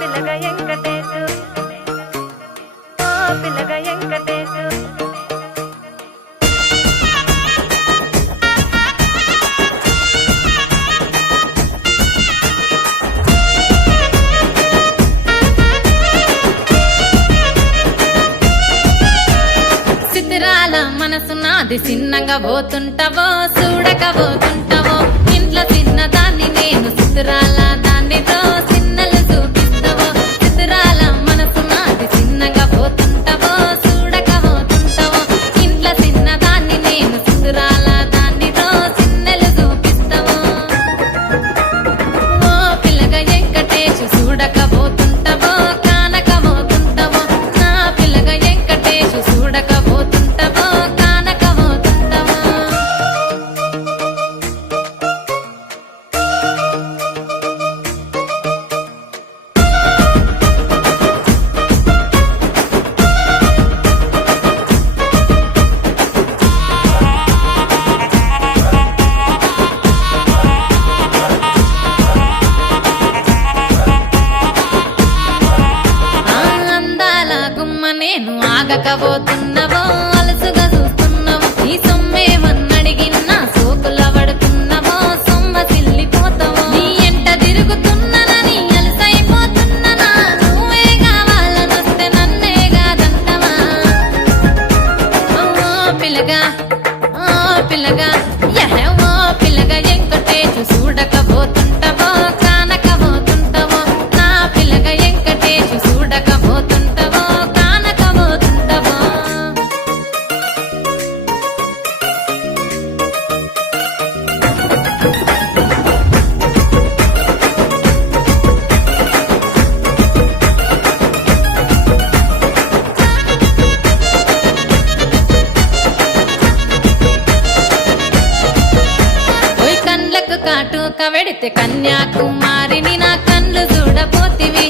పిల్లగా వెంకటేశు ఓ పిల్లగా వెంకటేశు సితిరాల మనసు నాది చిన్నగా పోతుంటావో చూడక పోతుంటావో ఇంట్లో చిన్నదాన్ని నేను సితిరాల దాన్నితో చిన్నలు చూపిస్తావో సితిరాల మనసు నాది చిన్నగా పోతుంటావో చూడక పోతుంటావో ఇంట్లో చిన్నదాన్ని నేను సితిరాల దాన్నితో చిన్నలు చూపిస్తావో ఓ పిల్లగా వెంకటేశు చూడక పోతుంటావో కానక పోతుంటావో నా పిల్లగా వెంకటేశు చూడక పోతుంటావో కానక పోతుంటావో ఆ అందాల గుమ్మ నేను ఆగకపోతున్నావో అలసుగా చూస్తున్నావో నీ సొమ్మేమన్నడిగినా సోకుల పడుతున్నావో సొమ్మ సిల్లిపోతావో నీ ఎంట తిరుగుతున్నానని అలసైపోతున్నానా నువ్వే కావాలనొస్తే నన్నే కాదంటవా ఓ పిల్లగా ఓ పిల్లగా యహే ఓ పిల్లగా వెంకటేశు చూడకపోతుంటావో కానకపోతుంటావో నా పిల్లగా వెంకటేశు చూడకపోతుంటావో కానకపోతుంటావో ఓయ్ కండ్లకు కాటుక వెడితే కన్యాకుమారిని నా కళ్ళు చూడపోతివి